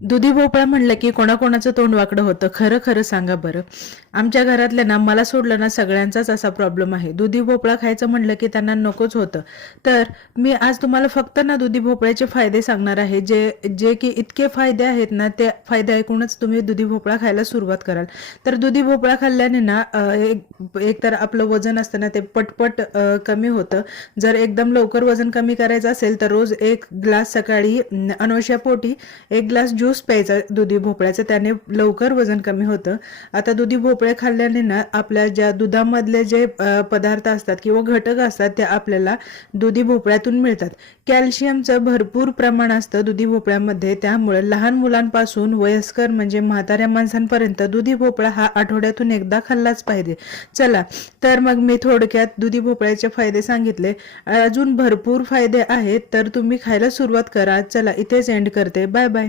दुधी भोपळा म्हणलं की कोणाकोणाचं तोंड वाकडं होतं. खरं खरं सांगा बरं. आमच्या घरातल्या ना, मला सोडलं ना, सगळ्यांचाच असा प्रॉब्लेम आहे. दुधी भोपळा खायचं म्हणलं की त्यांना नकोच होतं. तर मी आज तुम्हाला फक्त ना दुधी भोपळ्याचे फायदे सांगणार आहे. जे जे की इतके फायदे आहेत ना, ते फायदे ऐकूनच तुम्ही दुधी भोपळा खायला सुरुवात कराल. तर दुधी भोपळा खाल्ल्याने ना एक तर आपलं वजन असतं ना, ते पटपट कमी होतं. जर एकदम लवकर वजन कमी करायचं असेल तर रोज 1 ग्लास सकाळी अनवश्यापोटी 1 ग्लास ज्यूस प्यायचा दुधी भोपळ्याचा, त्याने लवकर वजन कमी होतं. आता दुधी भोपळे खाल्ल्याने ना, आपल्या ज्या दुधामधले जे पदार्थ असतात किंवा घटक असतात ते आपल्याला दुधी भोपळ्यातून मिळतात. कॅल्शियमचं भरपूर प्रमाण असतं दुधी भोपळ्यामध्ये. त्यामुळे लहान मुलांपासून वयस्कर म्हणजे म्हाताऱ्या माणसांपर्यंत दुधी भोपळा हा आठवड्यातून एकदा खाल्लाच पाहिजे. चला, तर मग मी थोडक्यात दुधी भोपळ्याचे फायदे सांगितले. अजून भरपूर फायदे आहेत, तर तुम्ही खायला सुरुवात करा. चला, इथेच एंड करते. Bye bye.